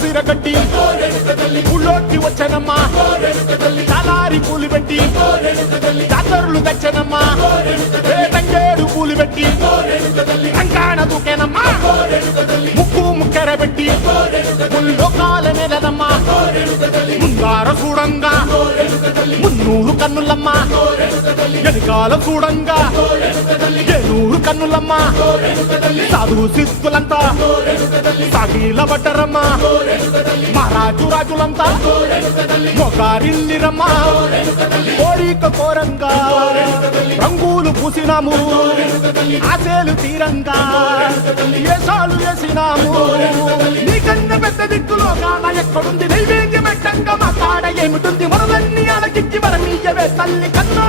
సిరగట్టి ఊళ్ళోకి వచ్చనమ్మా తలారి పూలు పెట్టి జాతరులు తెచ్చనమ్మా తంగేడు పూలు పెట్టి రంగాణ దూకేనమ్మా ముక్కు ముక్కెర పెట్టి ముల్లోకాల నెలనమ్మా ముందార చూడంగా మున్నూరు కన్నులమ్మా వెనుకాల చూడంగా ఏనూరు కన్నులమ్మా సాధు సిద్ధులంతా సాగిల పడ్డరమ్మా మహారాజు రాజులంతా మొగారిల్లిరమ్మా కోరిక కోరంగా రంగులు పూసినాము ఆశలు తీరంగా ఏసాలు వేసినాము నీకన్నా పెద్ద దిక్కులో కాన ఎక్కడుంది నైవేద్యం పెట్టంగా మా కాడ ఏమిటుంది మనలన్నీ అలకిచ్చి మరమీయవే తల్లి కన్నా